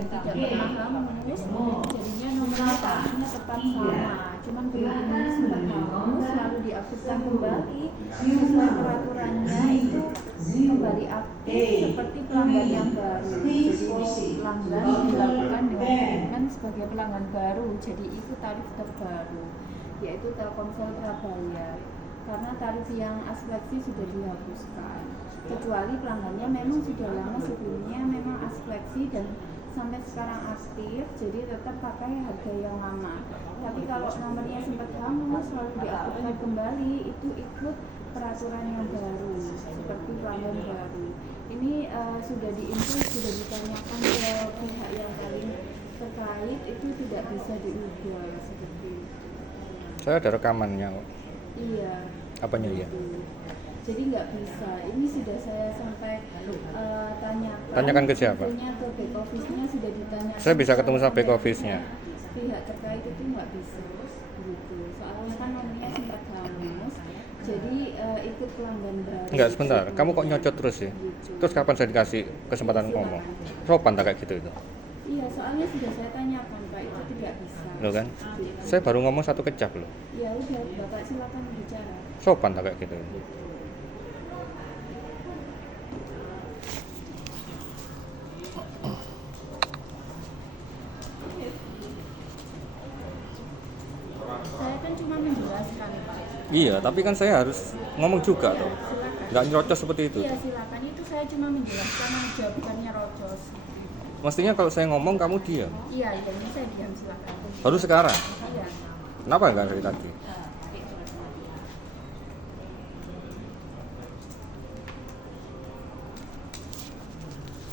dan tidak pernah hangus, jadinya nomornya tarifnya tepat sama. Cuman belum ini sempat hangus, lalu diaktifkan kembali sesuai peraturannya itu kembali aktif seperti pelanggan yang baru. Jadi pelanggan dilakukan dengan komitmen sebagai pelanggan baru, jadi itu tarif terbaru, yaitu Telkomsel Prabaya. Karena tarif yang asfleksi sudah dihapuskan, kecuali pelanggannya memang sudah lama sebelumnya memang asfleksi dan sampai sekarang aktif, jadi tetap pakai harga yang lama. Tapi kalau nomornya sempat hangus lalu diaktifkan kembali, itu ikut peraturan yang baru seperti pelanggan baru. Ini sudah diinfo, sudah ditanyakan ke pihak yang paling terkait, itu tidak bisa diubah seperti itu. Saya ada rekamannya kok. Iya. Apanya ya? Jadi nggak bisa. Ini sudah saya sampai tanyakan. Tanyakan ke siapa? Ke back office-nya sudah ditanyakan. Saya bisa ketemu sama back office-nya. Pihak terkait itu nggak bisa. Gitu. Soalnya kan nomornya sempat hangus. Jadi ikut pelanggan baru. Enggak, sebentar. Kamu kok nyocot terus sih? Gitu. Terus kapan saya dikasih kesempatan ngomong? Sopan tak kayak gitu itu? Iya, soalnya sudah saya tanyakan Pak, itu tidak bisa. Loh kan? Gitu. Saya baru ngomong satu kecap loh. Ya udah, Bapak silakan bicara. Sopan tak kayak gitu? Saya kan cuma menjelaskan Pak. Iya, tapi kan saya harus ngomong juga Iya, toh. silakan. Nggak nyerocos seperti itu. Iya silakan, itu saya cuma menjelaskan aja, bukannya rojos. Mestinya kalau saya ngomong kamu diam. Iya, ini saya diam silakan. Baru sekarang. Iya. Kenapa enggak dari tadi?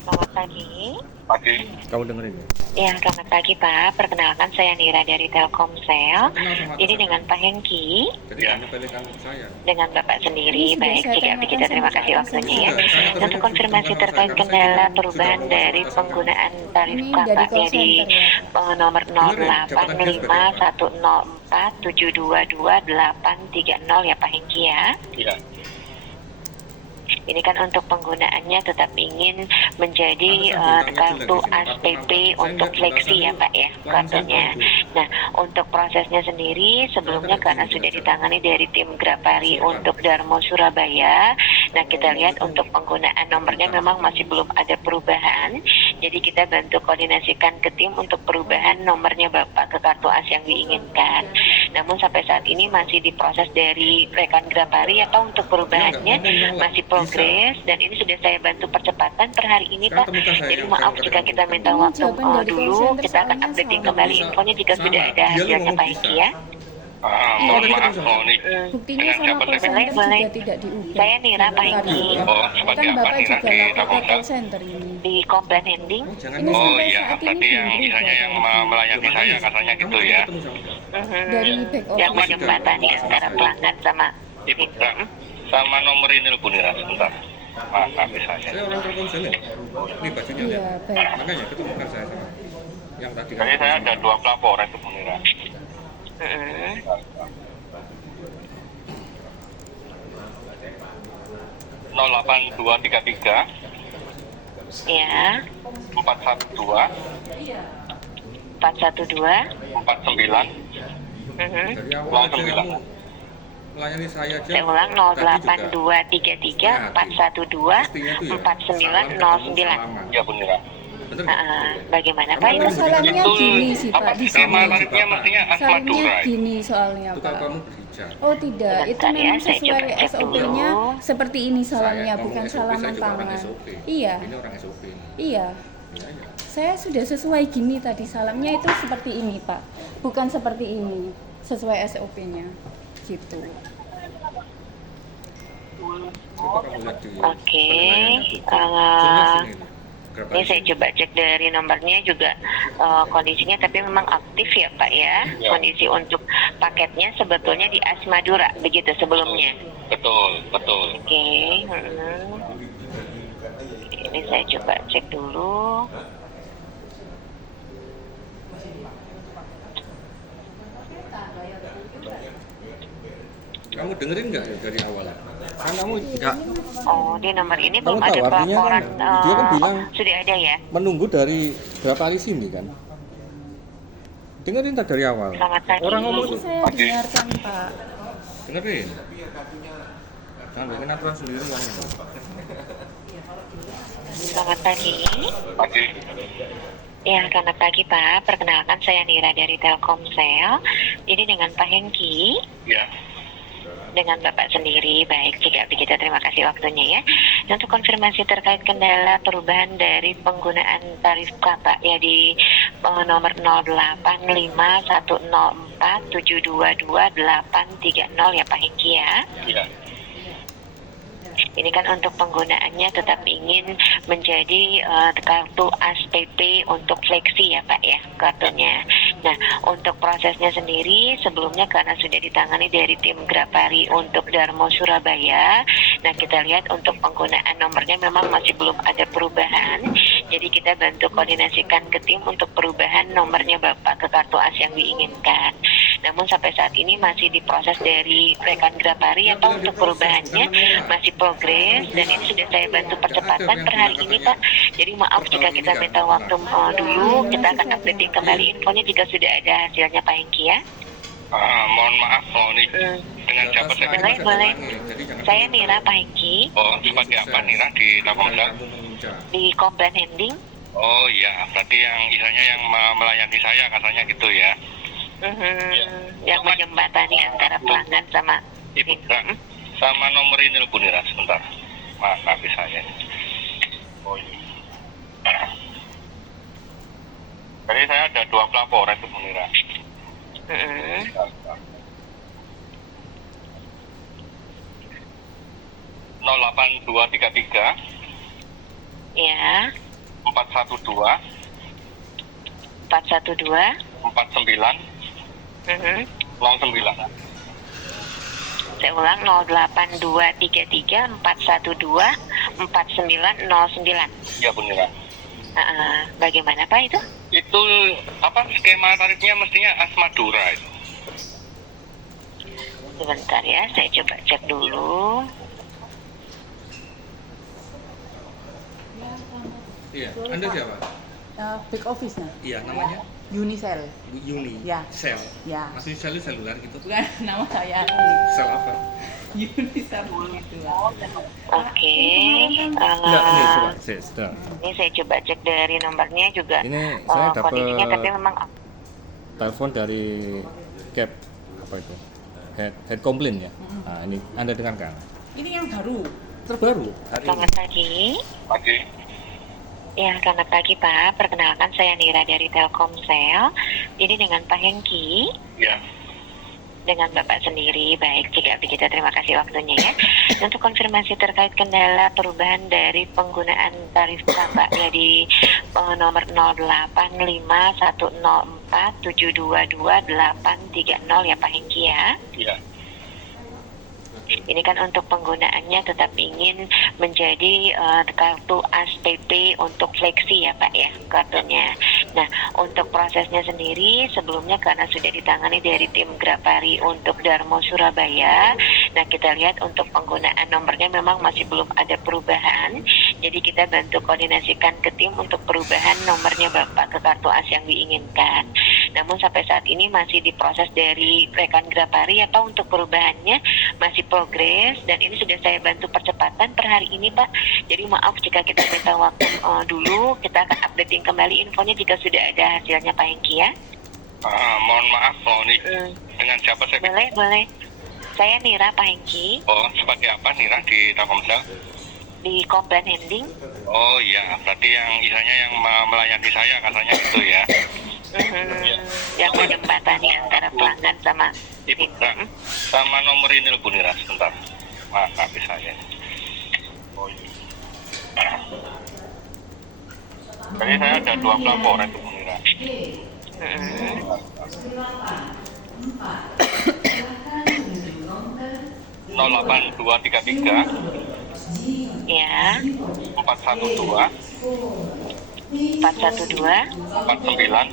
Selamat pagi. Pagi. Kamu dengerin ya? Ya, selamat pagi Pak. Perkenalkan saya Nira dari Telkomsel. Ini dengan Pak Hengki, Jadi Ya. kamu belikan saya. dengan Bapak sendiri. Ini sudah Baik, saya jika tanyakan begitu terima sama kasih Pak waktunya Asep. ya. Untuk konfirmasi terkait kendala perubahan dari penggunaan tarif Ini dari Bapak call ya di center ya. nomor 085104722830 ya Pak Hengki ya. Iya. Ini kan untuk penggunaannya tetap ingin menjadi kartu ASPP untuk fleksi ya Pak ya kartunya. Nah untuk prosesnya sendiri sebelumnya karena sudah ditangani dari tim Grapari untuk Darmo Surabaya. Nah kita lihat untuk penggunaan nomornya memang masih belum ada perubahan. Jadi kita bantu koordinasikan ke tim untuk perubahan nomornya Bapak ke kartu AS yang diinginkan. Namun sampai saat ini masih diproses dari rekan Grapari atau untuk perubahannya masih progres dan ini sudah saya bantu percepatan per hari ini Pak. Jadi maaf jika kita minta waktu dulu, kita akan updating kembali infonya jika sudah ada hasilnya Pak Hengki ya. Mohon maaf, ini Buktinya dengan sama siapa call tadi? center juga tidak diubah. Saya Nira Pak Hengki Oh, seperti Kan apa Bapak nih juga nanti lapor ke call Telkomsel? center ini. di komplain handling. Jangan Ini Oh sampai iya, saat ini berarti yang belum misalnya yang berubah. melayani saya katanya gitu ya. Dari back Yang office. menjembatani antara pelanggan sama Ibu, sama nomor ini Bu Nira, sebentar. Maaf, misalnya. Saya orang Telkomsel ya. Ini bajunya Iya, lihat. baik. Makanya ketemukan saya sama yang tadi. Jadi saya ada 2 pelaporan itu Bu Nira. Mm-mm. 08233 Ya, 412 412. 49 Mhm. Dari awal aja kamu melayani saya aja. Saya ulang Tadi juga. 0823340909. ya Bu Nira. Bener nggak? Bagaimana Pak? Kalau salamnya Itu gini sih apa Pak di nama sini. tarifnya mestinya Asma Salamnya Dura. gini soalnya Itu kalau Pak. kamu berhijab. Oh tidak, itu Sebentar ya, memang saya sesuai coba cek SOP-nya dulu. seperti ini salamnya, Saya bukan ngomong SOP, salaman saya juga orang tangan. SOP. Iya, Ini orang SOP. iya. Iya, iya. Saya sudah sesuai gini tadi salamnya itu seperti ini Pak, bukan seperti ini, sesuai SOP-nya, gitu. Coba kamu lihat di Oke, penilaiannya Google. Jelas ini. Berapa Ini saya coba cek dari nomornya juga kondisinya, tapi memang aktif ya Pak ya. Ya. Kondisi untuk paketnya sebetulnya di Asmadura begitu sebelumnya. Betul, betul. Oke, ini saya coba cek dulu. Kamu dengerin nggak ya dari awal? Kan kamu nggak Oh, di nomor ini Kamu belum tahu ada artinya pelaporan. kan dia kan bilang sudah ada ya? menunggu dari berapa kali sini kan? Dengerin tak dari awal. Selamat pagi. Orang ngomong Masih tuh saya dengarkan Pak. dengerin. Jangan bikin aturan sendiri yang itu. Selamat pagi. Pagi. Ya, selamat pagi Pak. Perkenalkan saya Nira dari Telkomsel. Ini dengan Pak Hengki. Ya. Dengan Bapak sendiri, baik juga begitu, terima kasih waktunya ya. Dan untuk konfirmasi terkait kendala perubahan dari penggunaan tarif Bapak ya di nomor 085104722830 ya Pak Hengki ya. Iya. Ini kan untuk penggunaannya tetap ingin menjadi kartu ASPP untuk fleksi ya Pak ya kartunya. Nah untuk prosesnya sendiri sebelumnya karena sudah ditangani dari tim Grapari untuk Darmo Surabaya. Nah kita lihat untuk penggunaan nomornya memang masih belum ada perubahan. Jadi kita bantu koordinasikan ke tim untuk perubahan nomornya Bapak ke kartu AS yang diinginkan. Namun sampai saat ini masih diproses dari rekan Grapari atau untuk perubahannya masih progres dan ini sudah saya bantu percepatan per hari ini Pak. Jadi maaf jika kita minta waktu dulu, kita akan updating kembali infonya jika sudah ada hasilnya Pak Hengki ya. Mohon maaf, ini dengan siapa saya? Boleh. Saya Nira Pak Hengki Oh, sebagai apa Nira di Telkomsel? di Komplain Handling. Oh iya, berarti yang istilahnya yang melayani saya katanya gitu ya. Yang menjembatani antara pelanggan sama Ibu, sama nomor ini Bu Nira sebentar. Maaf, nggak bisa ya. Oh iya. Jadi saya ada 2 pelaporan itu Bu Nira. 08233 ya 412 412 49 09. Saya ulang 08233 412 4909. Iya Bu Nira. Bagaimana Pak itu? Itu apa skema tarifnya mestinya AS Madura itu. Sebentar ya, saya coba cek dulu. Iya, Anda siapa? Back office-nya, Iya, namanya Unicell. Bu Yuni. Ya. Sel. Ya. Maksudnya sel itu seluler gitu. Bukan nama saya. Sel apa? Unicell gitu lah. Oke. Enggak, ini coba. Sudah. Ini saya coba cek dari nomornya juga. Ini saya dapat kondisinya tapi memang telepon dari Cap apa itu? Head complaint ya. Nah, ini Anda dengarkan. Ini yang baru. Terbaru hari ini. Selamat pagi. Pagi. Ya, selamat pagi Pak. Perkenalkan saya Nira dari Telkomsel. Ini dengan Pak Hengki. Ya. Dengan Bapak sendiri, baik jika begitu, terima kasih waktunya ya. Untuk konfirmasi terkait kendala perubahan dari penggunaan tarif Bapak ya di nomor 085104722830 ya Pak Hengki ya. Iya. Ini kan untuk penggunaannya tetap ingin menjadi kartu ASPP untuk fleksi ya Pak ya kartunya. Nah untuk prosesnya sendiri sebelumnya karena sudah ditangani dari tim Grapari untuk Darmo Surabaya. Nah kita lihat untuk penggunaan nomornya memang masih belum ada perubahan. Jadi kita bantu koordinasikan ke tim untuk perubahan nomornya Bapak ke kartu AS yang diinginkan. Namun sampai saat ini masih diproses dari rekan Grapari atau untuk perubahannya masih progres dan ini sudah saya bantu percepatan per hari ini Pak. Jadi maaf jika kita minta waktu dulu, kita akan updating kembali infonya jika sudah ada hasilnya Pak Hengki ya. Mohon maaf, ini dengan siapa saya? Boleh. Saya Nira Pak Hengki Oh, sebagai apa Nira di Telkomsel? di Komplain Handling. Oh iya, berarti yang istilahnya yang melayani saya katanya gitu ya. Yang menjembatani antara pelanggan sama Ibu, sama nomor ini Bu Nira sebentar. Maaf, nggak bisa ya. Oh iya. Jadi saya ada 2 pelaporan itu Bu Nira. 08233 ya 412 412 49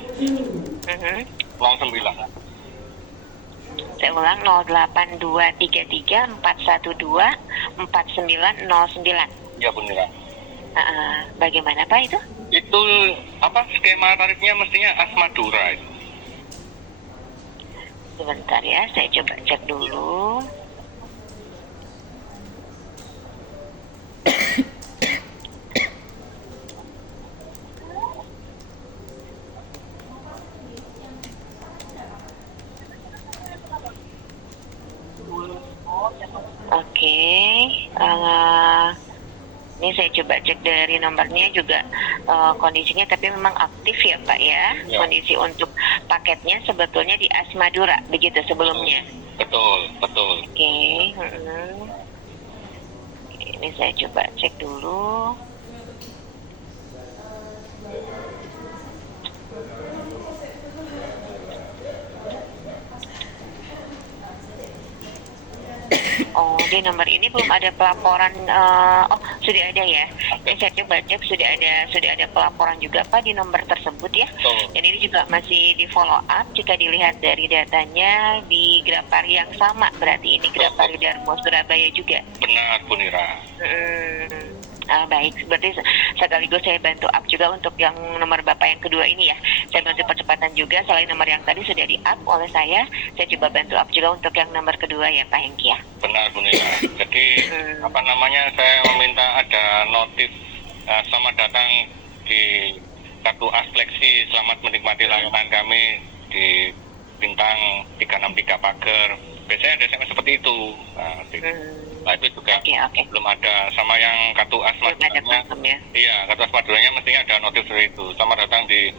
Mhm. 09. Saya ulang 08233 412 4909. Iya Bu Nira. Bagaimana Pak itu? Itu apa skema tarifnya mestinya Asmadura itu. Sebentar ya, saya coba cek dulu. Oke, ini saya coba cek dari nomornya juga kondisinya, tapi memang aktif ya Pak ya. Ya. Kondisi untuk paketnya sebetulnya di Asmadura begitu sebelumnya. Betul, betul. Oke, ini saya coba cek dulu. Oh, di nomor ini belum ada pelaporan. Oh, sudah ada ya. Ini saya coba cek sudah ada pelaporan juga Pak di nomor tersebut ya. Betul. Dan ini juga masih di follow up. Jika dilihat dari datanya di Grapari yang sama, berarti ini Grapari Darmo Surabaya juga. Benar Bu Nira. Baik, berarti sekaligus saya bantu up juga untuk yang nomor Bapak yang kedua ini ya. Saya bantu percepatan juga, selain nomor yang tadi sudah di up oleh saya coba bantu up juga untuk yang nomor kedua ya Pak Hengki ya. Benar Bu Nira. Jadi apa namanya, saya meminta ada notif selamat datang di kartu as Fleksi, selamat menikmati layanan kami di bintang 363 Pager. Biasanya ada SMS seperti itu. Nah, itu juga Oke. belum ada. Sama yang kartu as Belum ada Maduranya, belum ya. iya, kartu as Maduranya mestinya ada notif seperti itu. Selamat datang di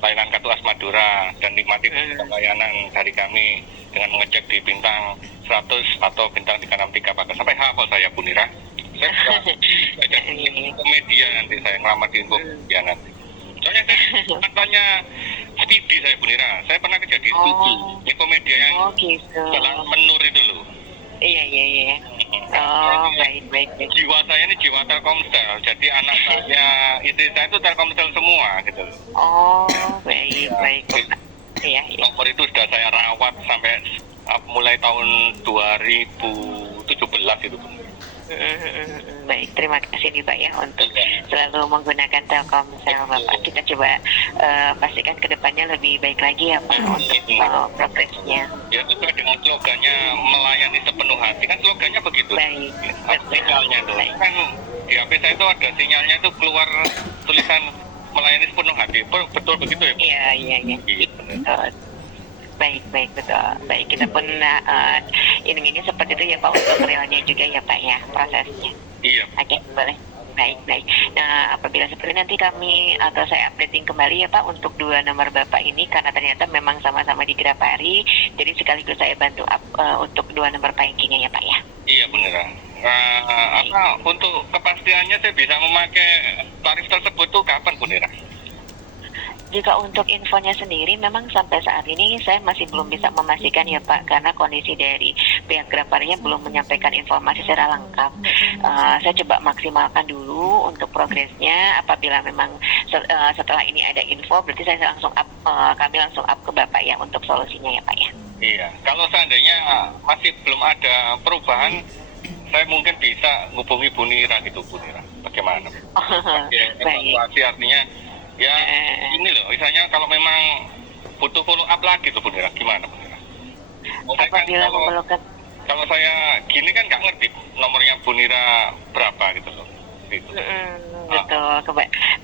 layanan kartu as Madura dan nikmati layanan dari kami dengan mengecek di bintang 100 atau bintang 363 Pager. Sampai hafal saya Bu Nira. Saya bisa jadi komedia nanti, saya ngelamar di komedia nanti. Soalnya saya katanya Speedy saya Bu Nira. Saya pernah kerja di Speedy. Ini komedia yang Gitu. jalan menur itu loh. Iya. Oh, baik. Jiwa saya ini jiwa Telkomsel. Jadi anak saya, istri saya itu Telkomsel semua gitu loh. Oh, baik. Iya. Nomor itu sudah saya rawat sampai mulai tahun 2017 itu Bu. Baik, terima kasih nih Pak ya untuk selalu menggunakan Telkomsel Bapak. Kita coba pastikan ke depannya lebih baik lagi ya Pak untuk progresnya. Ya, sesuai dengan slogannya melayani sepenuh hati, kan slogannya begitu. Baik, Sinyalnya tuh kan di HP saya itu ada sinyalnya itu keluar tulisan melayani sepenuh hati. Betul begitu ya Bu? Iya. Gitu. Baik, betul. Baik, kita pun ini seperti itu ya Pak untuk realnya juga ya Pak ya prosesnya. Iya. Oke, boleh. Baik. Nah, apabila seperti nanti kami atau saya updating kembali ya Pak untuk dua nomor Bapak ini karena ternyata memang sama-sama di Grapari, jadi sekaligus saya bantu up untuk dua nomor bankingnya ya Pak ya. Iya beneran. Untuk kepastiannya saya bisa memakai tarif tersebut tuh kapan Bu Nira? Jika untuk infonya sendiri memang sampai saat ini saya masih belum bisa memastikan ya Pak karena kondisi dari pihak Graparinya belum menyampaikan informasi secara lengkap. Saya coba maksimalkan dulu untuk progresnya. Apabila memang setelah ini ada info berarti saya langsung up, kami langsung up ke Bapak ya untuk solusinya ya Pak ya. Iya. Kalau seandainya masih belum ada perubahan, saya mungkin bisa ngubungi Bu Nira gitu Bu Nira. Bagaimana? Baik. Artinya ya ini loh, misalnya kalau memang butuh follow up lagi tuh Bu Nira, gimana Bu Nira? Apabila memerlukan kalau saya gini kan nggak ngerti nomornya Bu Nira berapa gitu loh. Gitu. Betul,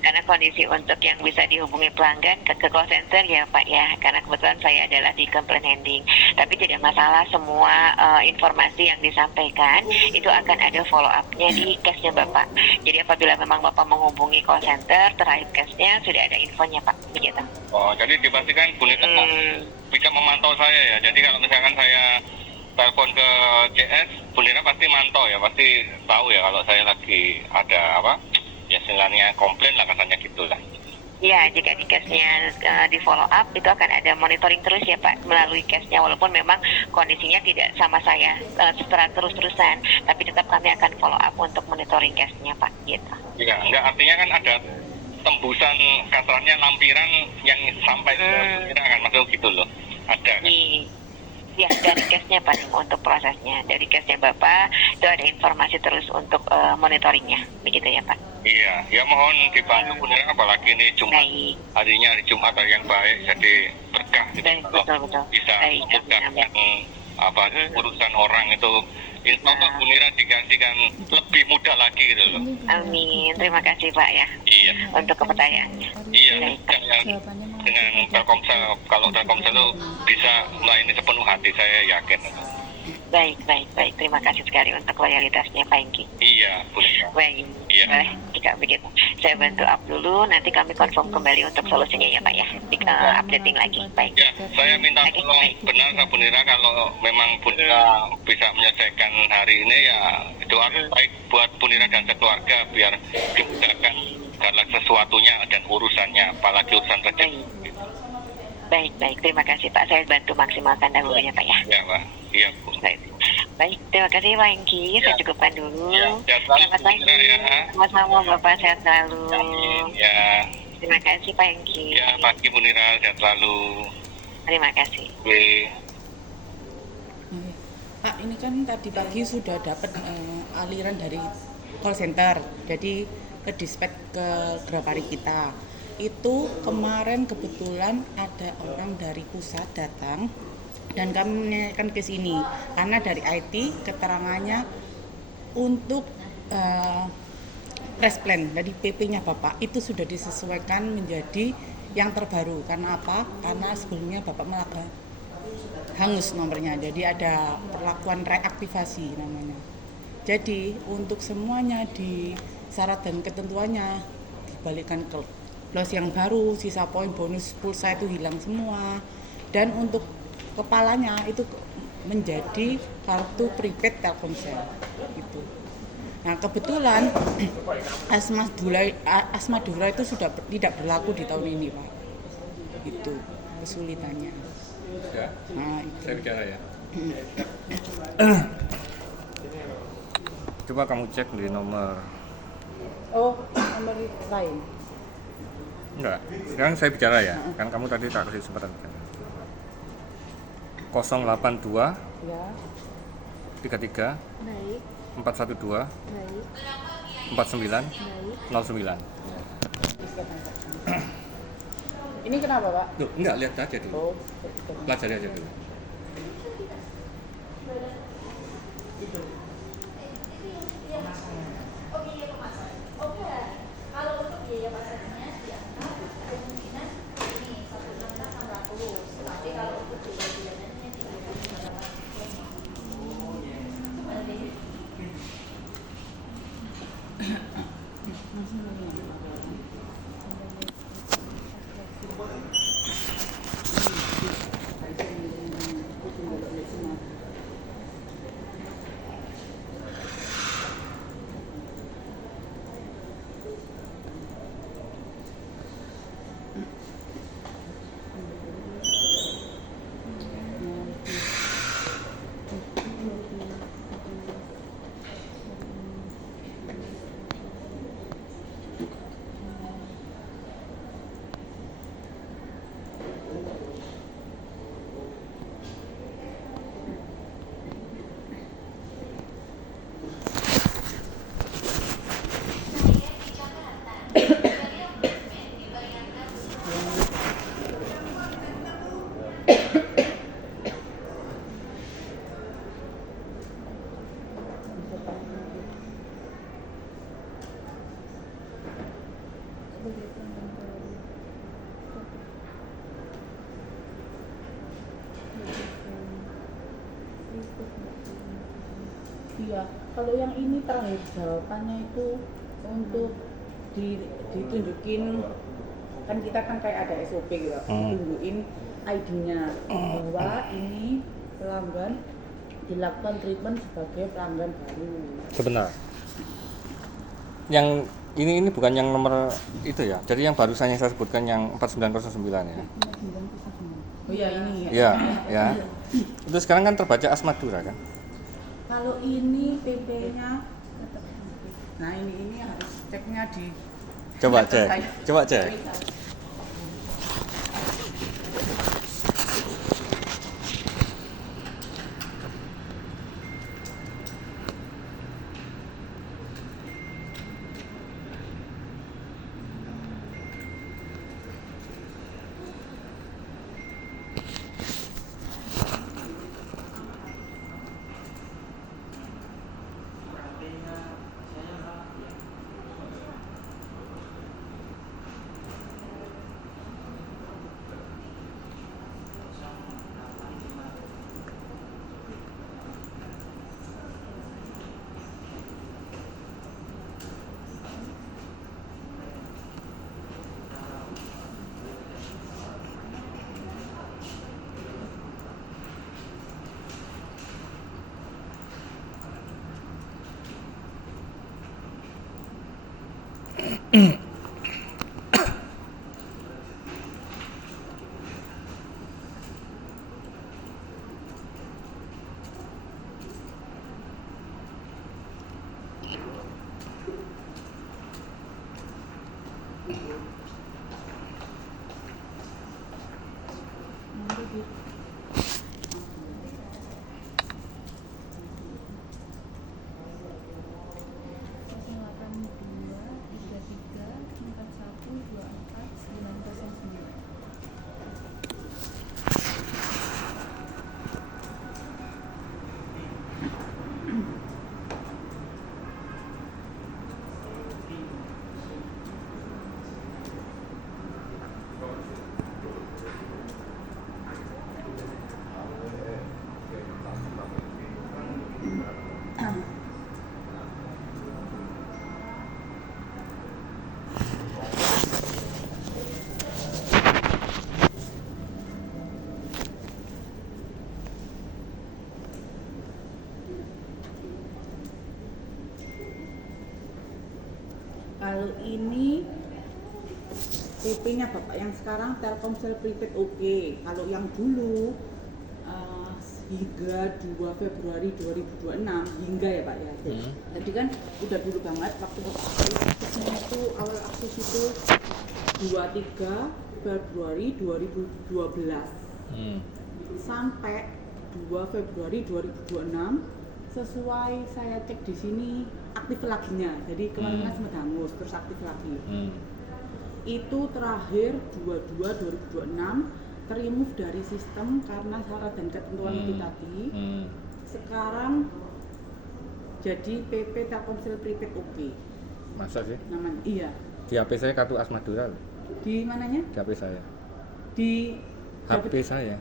karena kondisi untuk yang bisa dihubungi pelanggan ke call center ya Pak ya, karena kebetulan saya adalah di complaint handling. Tapi tidak masalah, semua informasi yang disampaikan itu akan ada follow up-nya di case-nya Bapak. Jadi apabila memang Bapak menghubungi call center terkait case-nya sudah ada infonya Pak, begitu. Oh, jadi dipastikan Bu Nira bisa memantau saya ya. Jadi kalau misalkan saya telepon ke CS, Bu Nira pasti mantau ya, pasti tahu ya kalau saya lagi ada apa? Ya istilahnya komplain lah katanya gitu lah. Ya, jika di case-nya di follow up itu akan ada monitoring terus ya Pak melalui case-nya, walaupun memang kondisinya tidak sama saya secara terus-terusan, tapi tetap kami akan follow up untuk monitoring case-nya Pak gitu. Iya, enggak, artinya kan ada tembusan kasarnya lampiran yang sampai ke Nira kan, maksudnya gitu loh. Ada kan? Ya, dari case-nya Pak untuk prosesnya. Dari case-nya Bapak itu ada informasi terus untuk monitoringnya, begitu ya Pak. Iya, ya mohon dibantu Punira, apalagi ini Jumat, Baik. harinya hari Jumat hari yang baik, jadi berkah gitu. Baik, Kalau betul. bisa Baik, memudahkan urusan orang itu, insya Allah Punira dikasihkan lebih mudah lagi gitu loh. Amin. Terima kasih Pak ya Iya, untuk kepercayaannya. iya. Baik. Jawabannya mau Dengan Telkomsel, kalau Telkomsel itu bisa melayani sepenuh hati, saya yakin. Baik. Terima kasih sekali untuk loyalitasnya Pak Engki. Iya, Punira. Baik. Iya. Boleh, jika begitu. Saya bantu up dulu, nanti kami confirm kembali untuk solusinya ya Pak ya. Updating lagi. Baik. Ya, saya minta tolong benar Kak Punira, kalau memang Punira bisa menyelesaikan hari ini ya doa baik buat Punira dan sekeluarga biar dimudahkan segala sesuatunya dan urusannya, apalagi urusan rezeki. Baik. Terima kasih Pak. Saya bantu maksimalkan dahulunya Pak ya. Ya Pak, iya Bu. Baik, terima kasih Pak Engki. Saya cukupkan dulu. Ya, sehat selalu, Selamat pagi. Punira, ya. Sama-sama Bapak, sehat selalu. Ya, Terima kasih Pak Engki. ya pagi Punira, sehat selalu. Terima kasih. Oke. Pak, ini kan tadi pagi sudah dapat aliran dari call center, jadi ke dispatch ke Grapari kita. Itu kemarin kebetulan ada orang dari pusat datang dan kami menanyakan ke sini karena dari IT keterangannya untuk press plan dari PP-nya Bapak itu sudah disesuaikan menjadi yang terbaru. Karena apa? Karena sebelumnya Bapak melakukan hangus nomornya, jadi ada perlakuan reaktivasi namanya. Jadi untuk semuanya di syarat dan ketentuannya dibalikkan ke plus yang baru, sisa poin bonus pulsa itu hilang semua, dan untuk kepalanya itu menjadi kartu prepaid Telkomsel gitu. Nah kebetulan Asmadura itu sudah tidak berlaku di tahun ini Pak, itu kesulitannya. Ya, Nah itu. saya bicara ya. Coba kamu cek di nomor. Oh, nomor lain. Enggak, sekarang saya bicara ya. Kan kamu tadi tak kasih kesempatan bicara. 082 Ya. 33 baik, 412 baik, 49 baik. 09. Ini kenapa Pak? Loh, enggak, lihat aja dulu. Oh, Pelajari aja dulu. Iya, kalau yang ini terakhir jawabannya itu untuk ditunjukin, kan kita kan kayak ada SOP gitu, ditunjukin ID-nya bahwa ini pelanggan dilakukan treatment sebagai pelanggan baru. Sebentar. Yang ini bukan yang nomor itu ya. Jadi yang barusan yang saya sebutkan yang 4909 ya. Oh iya ini Iya, ya. Itu sekarang kan terbaca Asmadura kan? Kalau ini PP-nya, nah ini harus ceknya di. Coba cek. Coba cek. Kalau ini PP-nya Bapak yang sekarang Telkomsel Prepaid oke. Kalau yang dulu hingga 2 Februari 2026 hingga ya Pak ya. Jadi kan udah dulu banget waktu aksesnya itu awal akses itu 23 Februari 2012 sampai 2 Februari 2026 sesuai saya cek di sini aktif laginya. Jadi kemarin kan sempat hangus terus aktif lagi. Itu terakhir 22 2026 terremove dari sistem karena syarat dan ketentuan itu tadi. Sekarang jadi PP Telkomsel Prepaid oke. Masa sih? Namanya iya. Di HP saya kartu Asmadura. Di mananya? Di HP saya. Di HP saya.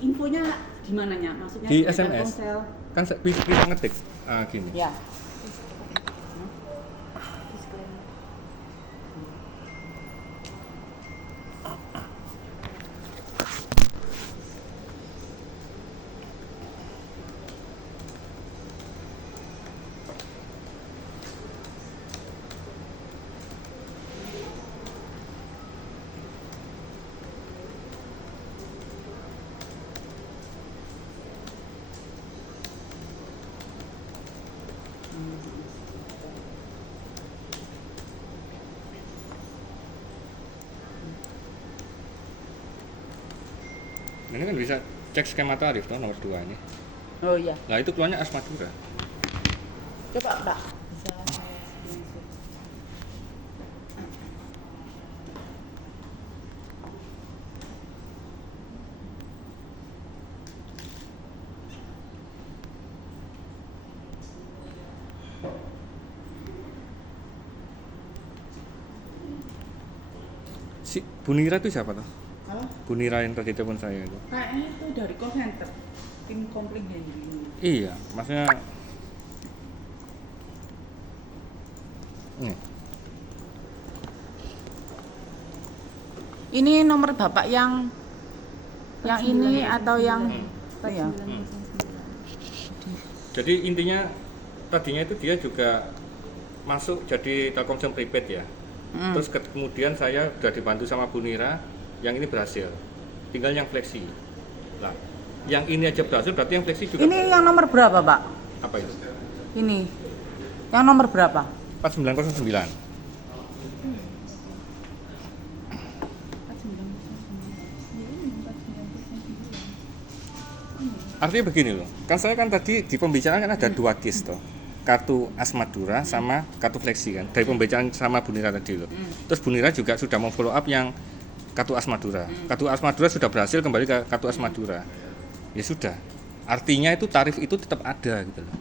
Infonya di mananya? Maksudnya Di SMS. Telkomsel. Kan bisa ngetik gini. Ya. Ini kan bisa cek skema tarif toh nomor 2 ini. Oh iya. Nah itu keluarnya Asmadura. Coba Pak. Bisa saya screenshot. Si Bunira itu siapa toh? Apa? Bunira yang tadi telepon saya itu. Kayaknya itu dari call center. Tim komplain handling. Iya, maksudnya ini. Ini nomor Bapak yang ini atau yang ya? Jadi intinya tadinya itu dia juga masuk jadi Telkomsel Prepaid ya. Terus kemudian saya udah dibantu sama Bunira, yang ini berhasil. Tinggal yang Flexi. Lah, yang ini aja berhasil berarti yang Flexi juga. Ini yang nomor berapa, Pak? Apa itu? Ini. Yang nomor berapa? 4909. Artinya begini loh, kan saya kan tadi di pembicaraan kan ada 2 case toh, kartu Asmadura sama kartu Flexi kan, dari pembicaraan sama Bunira tadi loh. Terus Bunira juga sudah mau follow up yang kartu Asmadura. Kartu Asmadura sudah berhasil kembali ke kartu Asmadura. Ya sudah, artinya itu tarif itu tetap ada gitu loh.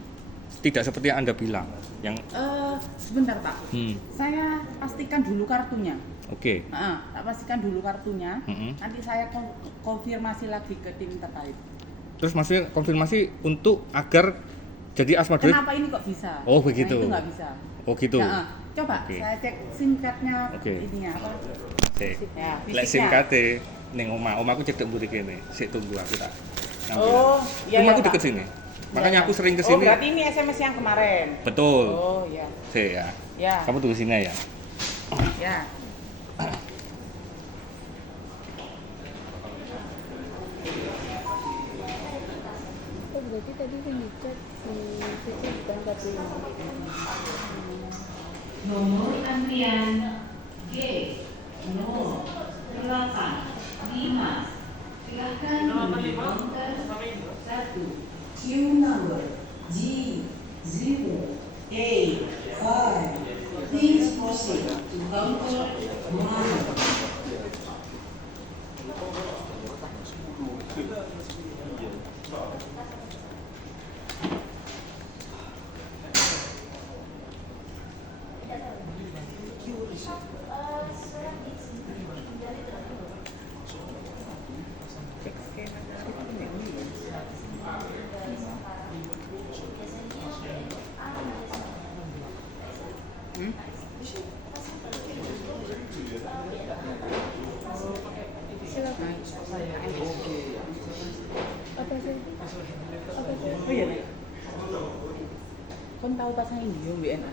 Tidak seperti yang Anda bilang, yang sebentar Pak. Saya pastikan dulu kartunya. Oke. Tak pastikan dulu kartunya. Nanti saya konfirmasi lagi ke tim terkait. Terus maksudnya konfirmasi untuk agar jadi Asmadura. Kenapa ini kok bisa? Oh begitu. Nah, itu nggak bisa. Oh gitu. Nah, coba saya cek SIM cardnya ininya apa? Sik. Ya, Lek SIM card ning omahku cedek mburi kene. Sik tunggu aku tak. Oh, iya. Rumahku Pak. deket sini. Makanya Iya, aku sering Oh, kesini. berarti ini SMS yang kemarin. Betul. Oh, iya. Sik ya. Ya. Kamu tunggu sini ya. Ya. Oh berarti tadi yang dicat si Cici bukan kartu ini. Nomor antrian G085. Silakan menuju counter 1. Queue number G085. Please proceed to counter 1. Silakan. Apa sih? Apa sih? Oh iya. Kon tahu pasang ini yo WNA.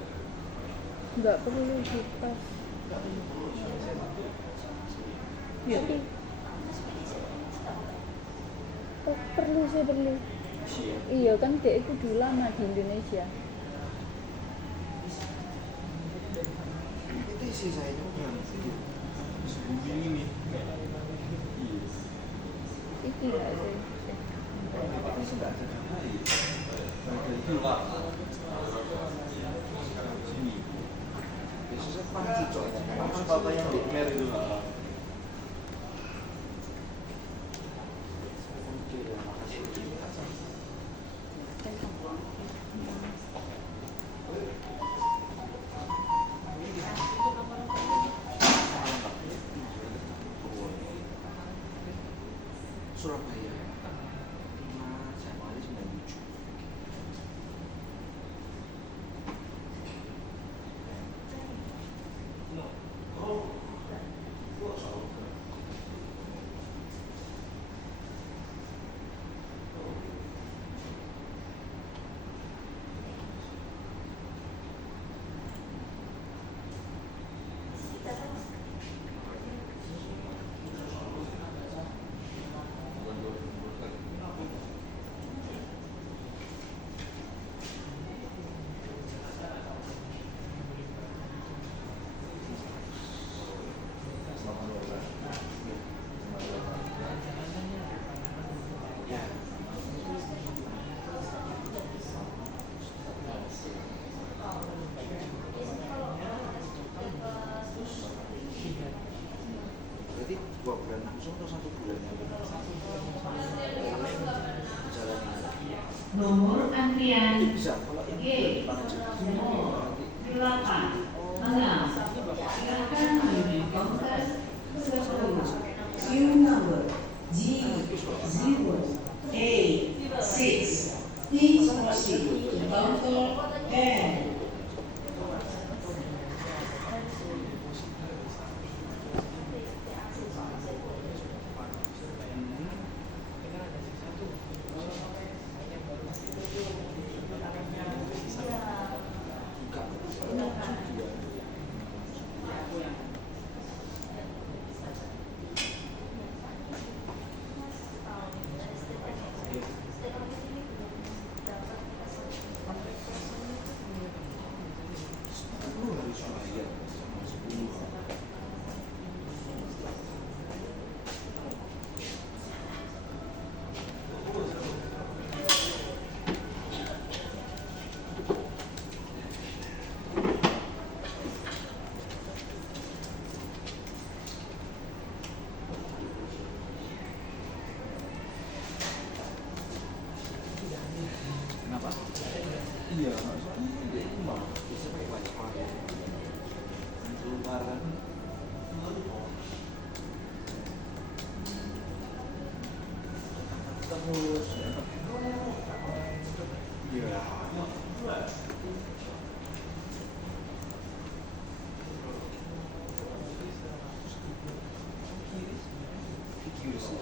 Nggak perlu kita. Iya. Tapi oh, perlu sih perlu. Iya kan dia itu dulu lama di Indonesia. Itu isi saya juga Iki nggak sih? biasanya panci coy, langsung bapak yang di mer itu lah. Surabaya 5 Januari 97. Berarti 2 bulan langsung atau 1 bulan? Nomor antrian Bisa, kalau yang G depan aja. 086. Silakan menuju counter 10. Queue number G086. Please proceed to counter 10. Kenapa? Iya, soalnya dia itu mah bisa pakai wifi. Keluar kan. Terus. Iya. Kiri sih.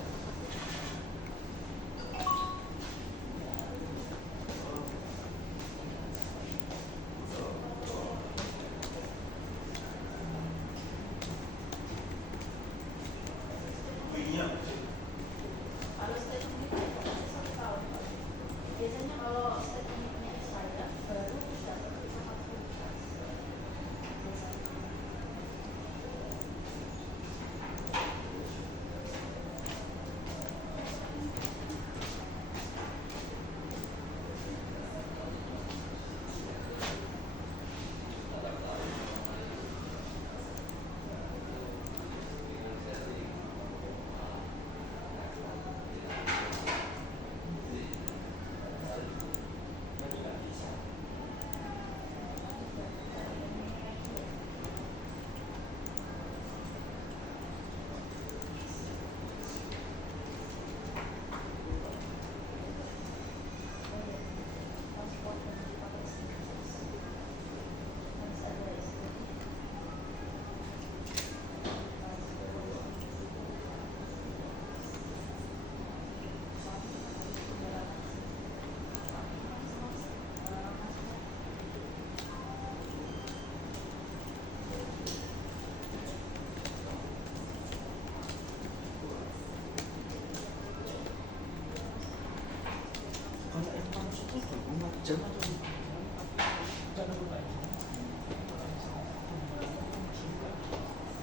jam atau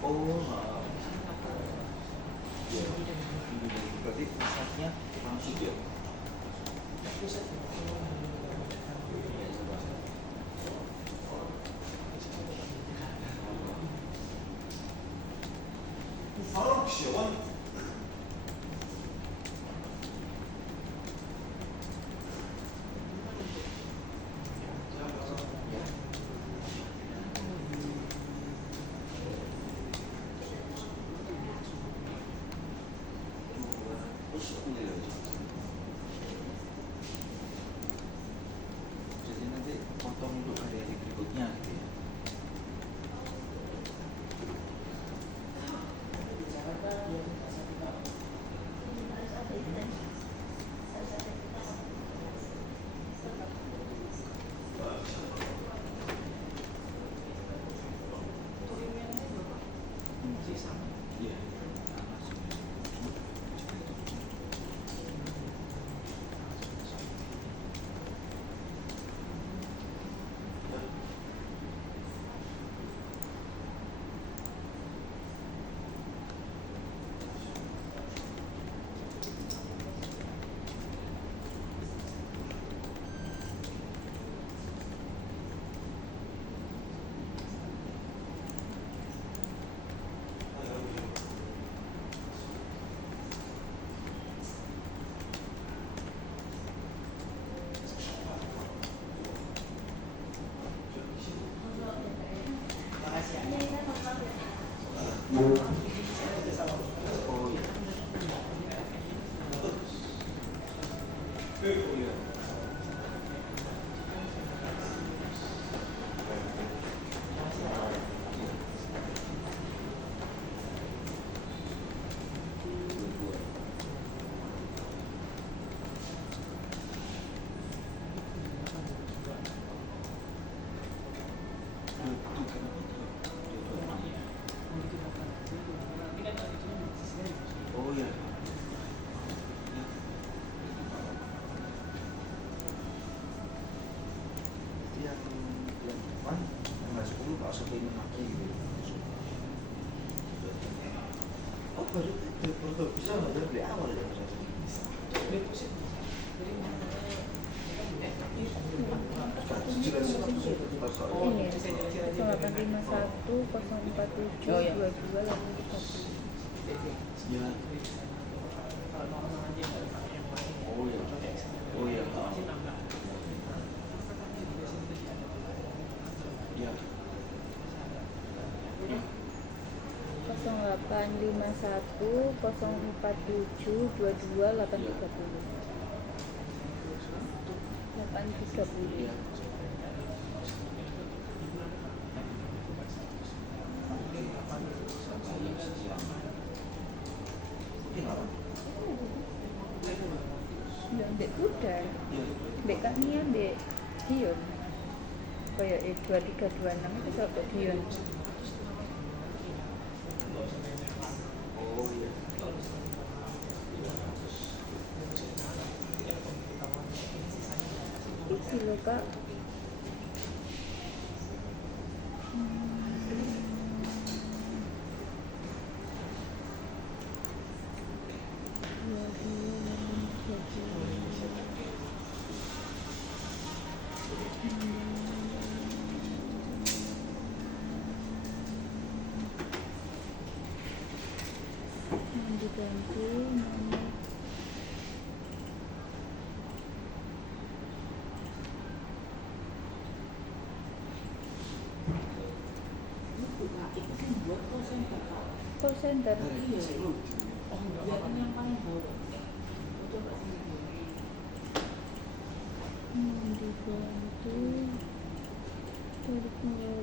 oh ya berarti pusatnya langsung ya jadi nanti potong untuk hari-hari berikutnya gitu ya. Iya. Oh iya. Iya. Oh iya. Iya, bulan depan tanggal 10 Pak Sofi lagi gitu. Oh baru bisa nggak beli awal ya Mas Sofi? Ini 0851 047 22 830. Iya. Oh iya. Oh iya. Iya. 0851 047 22 830. 830. Iya. Ya, Dek Kuda, Iya. Dek Kak Nia, Dek Dion. Kayak 2326 itu sampai Dion. Oh iya. Iki loh Kak. Diganti nomor call center. Dibantu dari kembali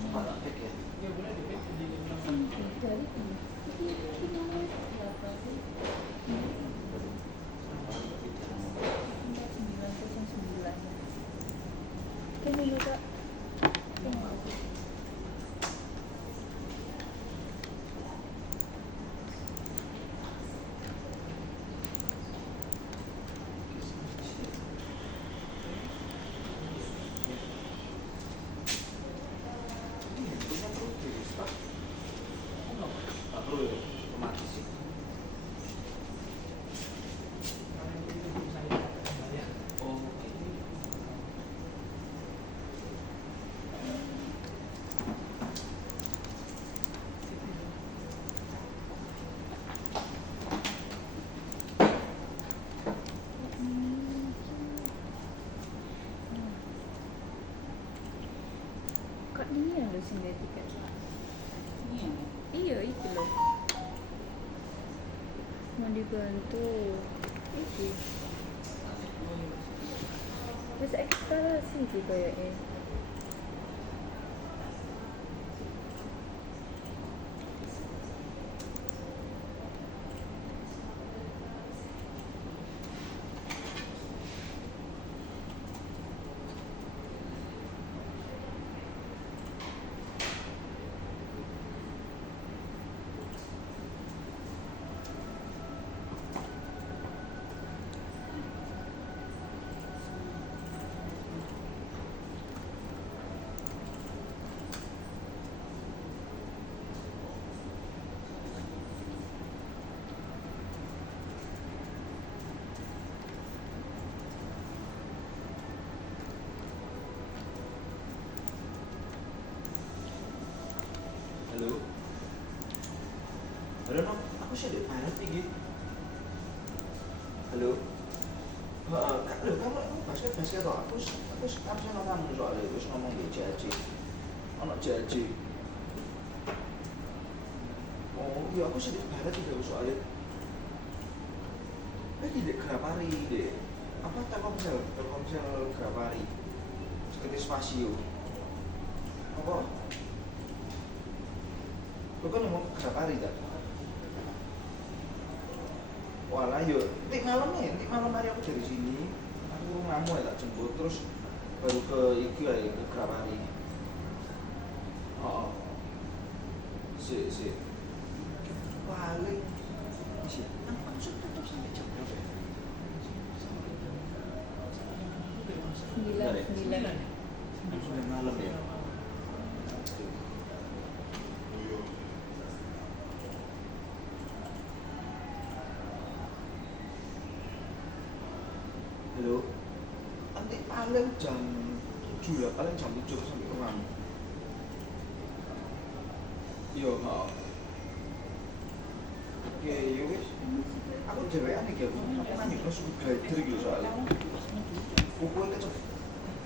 Coba tak cek ya. Kan ini Kak. sendiri tiket. Iya. Iya itu loh. Mau dibantu. Iki. Wis ekskalasi iki kayaknya. Halo. Halo, Nok. Aku sih di mana tinggi. Halo. Lho, kamu basket toh? Aku harusnya kamu soalnya terus ngomong di jaji. Ono jaji. Oh, iya aku sih di mana tinggi soalnya. Di Grapari deh. Apa Telkomsel Grapari. Seperti Spasio. Apa? Lu kan ngomong Grapari tak? Walah yo, nanti malam hari aku dari sini, aku rumahmu ya tak jemput terus baru ke iki lah ya, ke Grapari. Oh, si paling si, aku tutup sampai jam berapa ya? 9 malam ya. Halo, nanti paling jam 7 ya, paling jam 7 sampai rumah. Yo, oke, yo wis. Aku jewekan iki aku nanya ke suku driver gitu soalnya. Pokoknya kecep.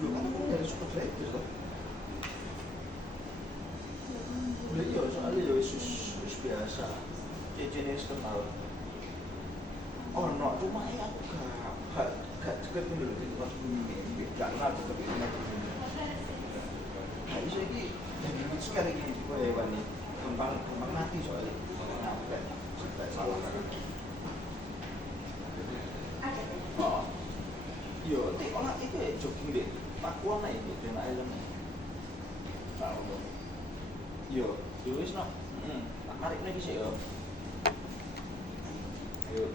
Lho kan aku dari suku driver toh. Iya, soalnya ya wis biasa. Cecene kenal. Oh, no, cuma aku gak deket dulu di tempat bumi gak kenal deket di tempat bumi. Nah, iso iki dan sekali iki kok hewan iki gampang mati soalnya. Sampai salah kan. Oh. Yo, nek ana iki jogging deh. Pakuan ae iki ben elem. Tahu. Yo wis no. Tak marikne iki sik yo. Ayo.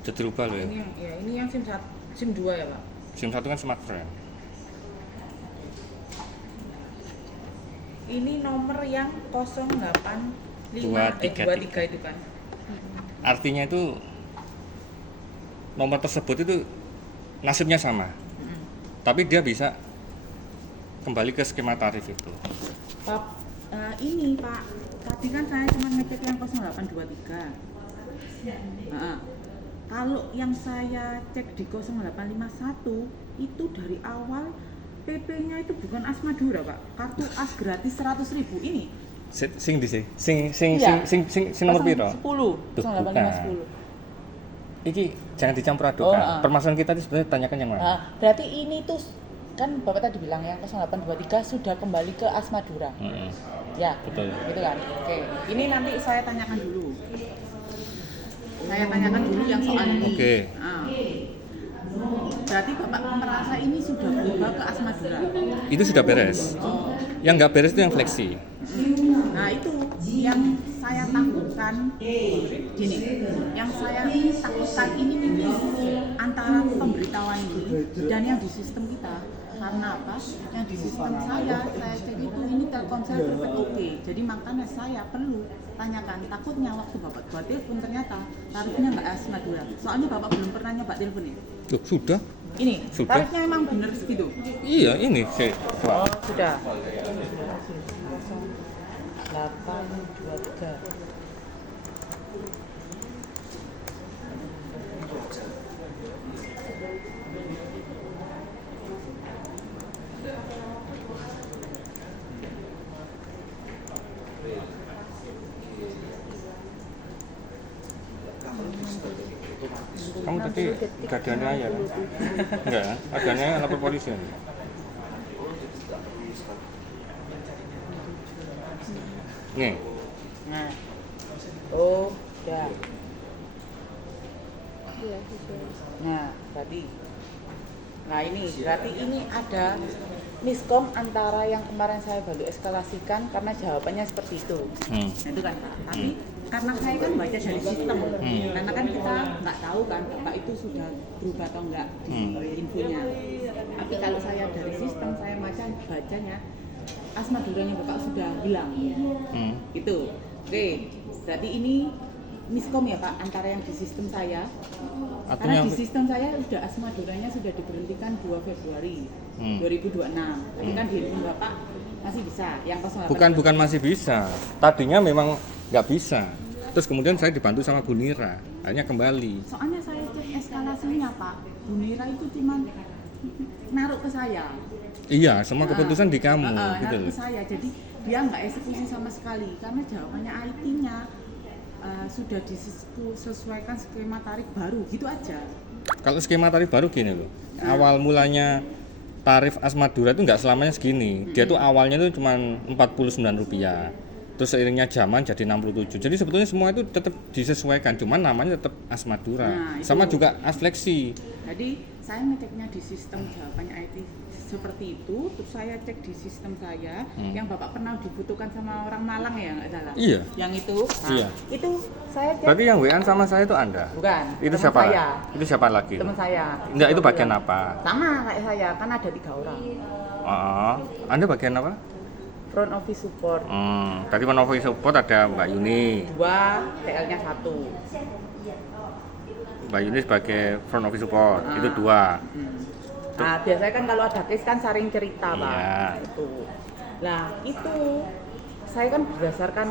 Jadi rubah loh ya. Ini yang SIM 2 ya, Pak. SIM 1 kan smartphone. Ini nomor yang 085 23 itu kan. Artinya itu nomor tersebut itu nasibnya sama. Tapi dia bisa kembali ke skema tarif itu. Pak, ini Pak, tadi kan saya cuma ngecek yang 0823. Nah, kalau yang saya cek di 0851 itu dari awal PP-nya itu bukan As Madura, Pak. Kartu As gratis 100.000 ini. Sing nomor piro? 10. 0810. Iki jangan dicampur adukan. Permasalahan kita itu sebenarnya tanyakan yang mana? Nah, berarti ini tuh kan Bapak tadi bilang yang 0823 sudah kembali ke As Madura. Ya, betul. Gitu kan. Oke, ini nanti saya tanyakan dulu. Saya tanyakan dulu yang soal ini. Oke. Nah, berarti Bapak merasa ini sudah berubah ke As Madura? Itu sudah beres. Oh. Yang nggak beres itu yang fleksi. Nah, itu yang saya takutkan takutkan gini, yang saya takutkan ini antara pemberitahuan ini dan yang di sistem kita. Karena apa? Yang di sistem saya cek itu ini Telkomsel perfect oke. Jadi makanya saya perlu tanyakan, takutnya waktu Bapak buat telepon ternyata tarifnya nggak AS Madura. Soalnya Bapak belum pernah nyoba telepon ini. Loh, sudah? Ini, Sudah. tarifnya emang bener segitu? Iya, ini saya. Oh, sudah. 823. Kamu tadi gak ada nanya kan? Enggak, ada nanya lapor polisi. Nih, Nah. Oh, ya. Iya, sesuai. Nah, tadi. Nah, ini berarti ini ada miskom antara yang kemarin saya baru eskalasikan karena jawabannya seperti itu. Nah, itu kan Pak. Tapi karena saya kan baca dari sistem, karena kan kita nggak tahu kan Bapak itu sudah berubah atau enggak di infonya. Tapi kalau saya dari sistem, saya bacanya AS Maduranya Bapak sudah hilang. Itu. Oke, berarti ini miskom ya Pak antara yang di sistem saya. Karena di sistem saya sudah AS Maduranya sudah diberhentikan 2 Februari 2026. Tapi kan di handphone Bapak masih bisa yang 08. bukan masih bisa. Tadinya memang nggak bisa. Terus kemudian saya dibantu sama Bu Nira, akhirnya kembali. Soalnya saya cek eskalasinya Pak, Bu Nira itu cuma naruh ke saya. Iya, semua keputusan di kamu, gitu naruh loh. ke saya, jadi dia nggak eksekusi sama sekali karena jawabannya IT-nya sudah disesuaikan skema tarif baru, gitu aja. Kalau skema tarif baru gini loh, awal mulanya tarif AS Madura itu nggak selamanya segini. Dia tuh awalnya tuh cuma Rp49. Terus seiringnya zaman jadi 67. Jadi sebetulnya semua itu tetap disesuaikan, cuman namanya tetap AS Madura. Nah, sama itu. juga AS Fleksi. Jadi saya ngeceknya di sistem jawabannya IT seperti itu, terus saya cek di sistem saya yang Bapak pernah dibutuhkan sama orang Malang ya nggak salah? Iya. Yang itu? Nah, Iya. itu saya cek. Berarti yang WA sama saya itu Anda? Bukan. Itu teman siapa? Saya. Itu siapa lagi? Teman saya. Enggak, itu bagian apa? Sama kayak saya, kan ada 3 orang. Oh, Anda bagian apa? Front office support. Tadi front office support ada Mbak Yuni. 2, TL-nya 1. Mbak Yuni sebagai front office support, itu 2. Nah, biasanya kan kalau ada case kan saling cerita, Pak. Iya. Itu. Nah, itu saya kan berdasarkan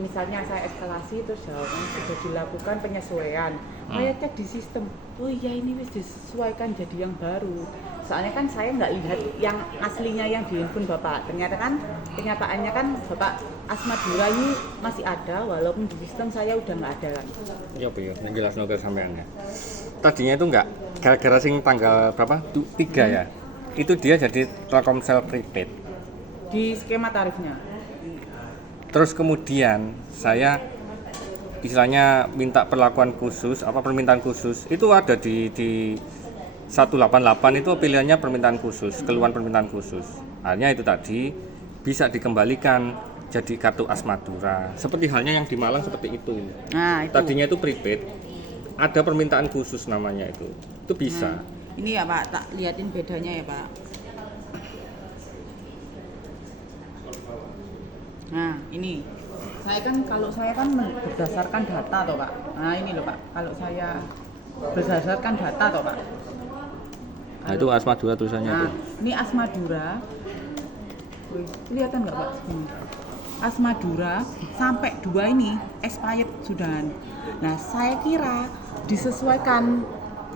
misalnya saya eskalasi terus jawabannya sudah dilakukan penyesuaian. Saya cek di sistem, oh iya ini wis disesuaikan jadi yang baru. Soalnya kan saya nggak lihat yang aslinya yang di handphone Bapak. Ternyata kan kenyataannya kan Bapak AS Madura ini masih ada walaupun di sistem saya udah nggak ada kan. Iya, Bu, yang jelas novel sampeannya. Tadinya itu enggak, gara-gara sing tanggal berapa? 3 ya. Itu dia jadi Telkomsel prepaid. Di skema tarifnya. Terus kemudian saya istilahnya minta perlakuan khusus, permintaan khusus. Itu ada di 188 itu pilihannya permintaan khusus, keluhan permintaan khusus. Akhirnya itu tadi bisa dikembalikan jadi kartu AS Madura. Seperti halnya yang di Malang seperti itu. Nah, itu. Tadinya itu prepaid, ada permintaan khusus namanya itu. Itu bisa. Ini ya Pak, tak liatin bedanya ya Pak. Nah, ini. Kalau saya kan berdasarkan data toh Pak. Nah, ini loh Pak. Kalau saya berdasarkan data toh Pak. Nah, itu AS Madura tulisannya Nah, itu. ini AS Madura. Wih, kelihatan nggak Pak? AS Madura sampai 2 ini expired sudahan. Nah, saya kira disesuaikan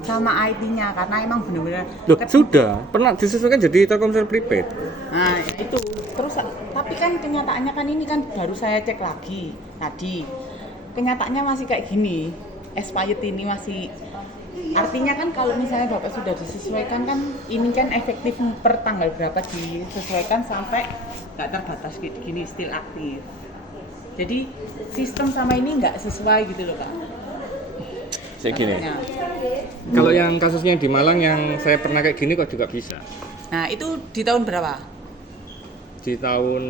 sama IP-nya karena emang benar-benar Loh, sudah pernah disesuaikan jadi Telkomsel prepaid. Nah, itu. Terus tapi kan kenyataannya kan ini kan baru saya cek lagi tadi. Kenyataannya masih kayak gini. Expired ini masih artinya kan kalau misalnya Bapak sudah disesuaikan kan ini kan efektif per tanggal berapa disesuaikan sampai nggak terbatas gini still aktif. Jadi sistem sama ini nggak sesuai gitu loh Pak. Saya gini. Katanya. Kalau yang kasusnya di Malang yang saya pernah kayak gini kok juga bisa. Nah, itu di tahun berapa? Di tahun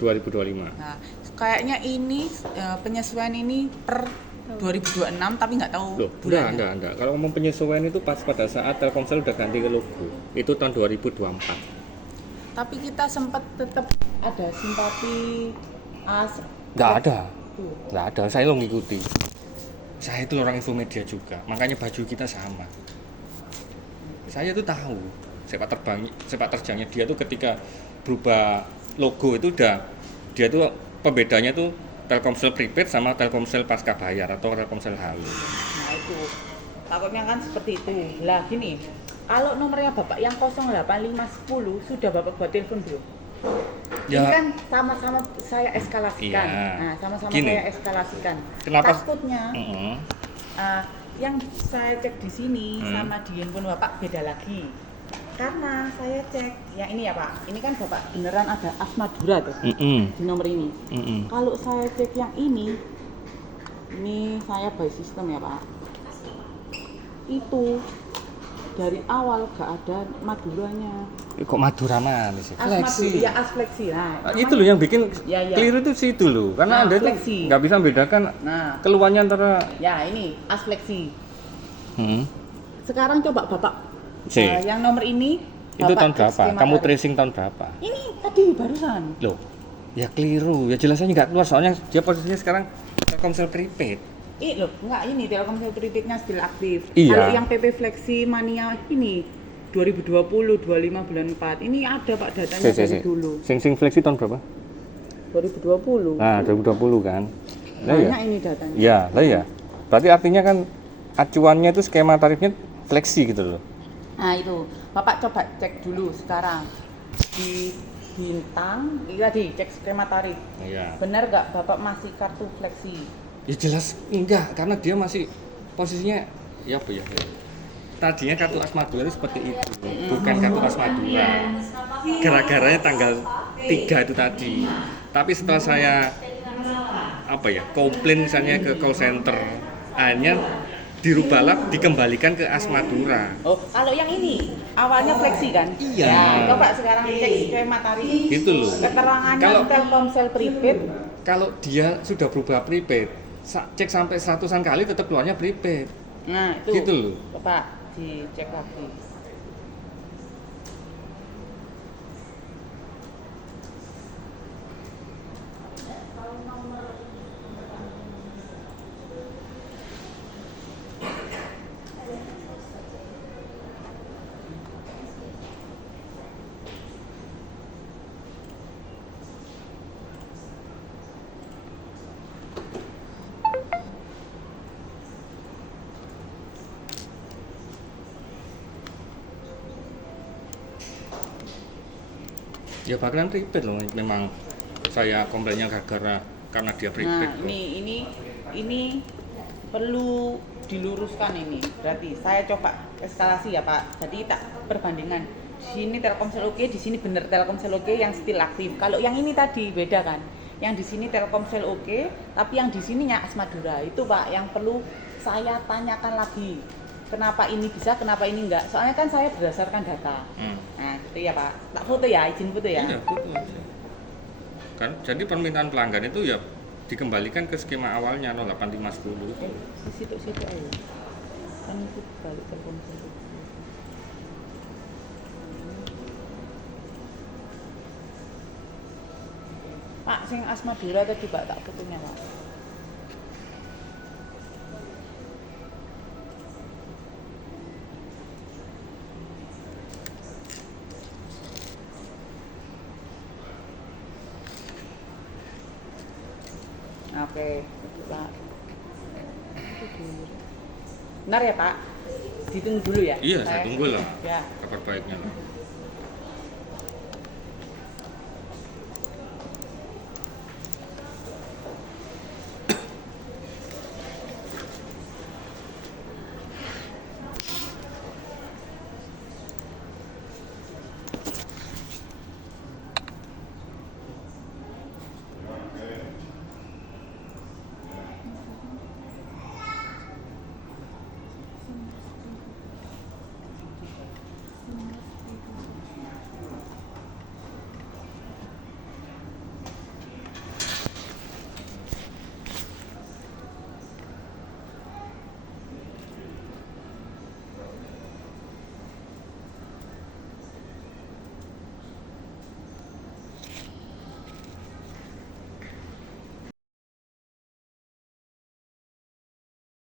2025. Nah, Kayaknya ini penyesuaian ini per 2026 tapi nggak tahu Loh, bulannya. enggak. Kalau ngomong penyesuaian itu pas pada saat Telkomsel udah ganti ke logo. Itu tahun 2024. Tapi kita sempat tetap ada simpati Enggak ada. Tuh. Enggak ada. Saya lo ngikuti. Saya itu orang Infomedia juga. Makanya baju kita sama. Saya tuh tahu sepak terjangnya dia tuh ketika berubah logo itu udah dia tuh pembedanya tuh Telkomsel prepaid sama Telkomsel pasca bayar atau Telkomsel Halo. Nah itu takutnya kan seperti itu. Lah gini, kalau nomornya Bapak yang 08510 sudah Bapak buat telepon belum? Ya. Ini kan sama-sama saya eskalasikan. Iya. Nah, sama-sama Gini. saya eskalasikan. Kenapa? Takutnya yang saya cek di sini sama di handphone Bapak beda lagi. Karena saya cek, yang ini ya Pak, ini kan Bapak beneran ada Asmadura tuh di nomor ini. Kalau saya cek yang ini saya by system ya Pak. Itu dari awal gak ada Maduranya. Kok Madura manis? Fleksi. Ya Asfleksi. Nah, Itu loh yang bikin Ya. keliru itu situ loh. Karena Anda tuh Fleksi. nggak bisa membedakan Nah, keluarnya antara ya ini Asfleksi. Hmm. Sekarang coba Bapak C. yang nomor ini Itu Bapak tahun cek berapa? skema Kamu tarif. tracing tahun berapa? Ini tadi barusan. Loh, ya keliru. Ya jelas aja nggak keluar soalnya dia posisinya sekarang Telkomsel prepaid. Loh, enggak ini Telkomsel prepaidnya still aktif. Iya. Kalau yang PP Fleksi Mania ini 2020 25 bulan 4. Ini ada Pak datanya dari dulu. Sing Flexi tahun berapa? 2020. Nah, 2020 kan. Lah ya. Banyak ini datanya. Ya, lah ya. Berarti artinya kan acuannya itu skema tarifnya fleksi gitu loh. Nah, itu. Bapak coba cek dulu sekarang di bintang, tadi cek skema tarif. Iya. Benar nggak Bapak masih kartu Fleksi? Ya jelas enggak, karena dia masih posisinya ya apa ya? Tadinya kartu Asmadura itu seperti itu, bukan kartu Asmadura. Gara-garanya tanggal 3 itu tadi. Tapi setelah saya komplain misalnya ke call center, akhirnya dirubahlah dikembalikan ke Asmadura. Oh, kalau yang ini awalnya Fleksi kan? Iya. Ya, coba sekarang cek skema tarif. Gitu loh. Keterangannya Kalau- Telkomsel prepaid. Kalau dia sudah berubah prepaid, cek sampai 100-an kali tetap keluarnya prepaid. Nah, itu. Gitu loh. Coba dicek lagi. Ya bakalan prepaid loh, memang saya komplainnya karena dia prepaid. Nah, ini perlu diluruskan ini. Berarti saya coba eskalasi ya Pak. Jadi tak perbandingan. Di sini Telkomsel oke, di sini bener Telkomsel oke yang still aktif. Kalau yang ini tadi beda kan. Yang di sini Telkomsel oke, tapi yang di sininya Asmadura. Itu Pak yang perlu saya tanyakan lagi. Kenapa ini bisa, kenapa ini enggak? Soalnya kan saya berdasarkan data. Nah, gitu ya Pak. Tak foto ya, izin foto ya. Iya, betul aja. Kan jadi permintaan pelanggan itu ya dikembalikan ke skema awalnya 08510. Di situ aja. Kan itu balik Telkomsel. Pak, sing Asmadura tadi Pak tak fotonya Pak. Oke, Pak. Benar ya Pak? Ditunggu dulu ya? Iya, saya tunggu lah. Ya. Kabar baiknya lah.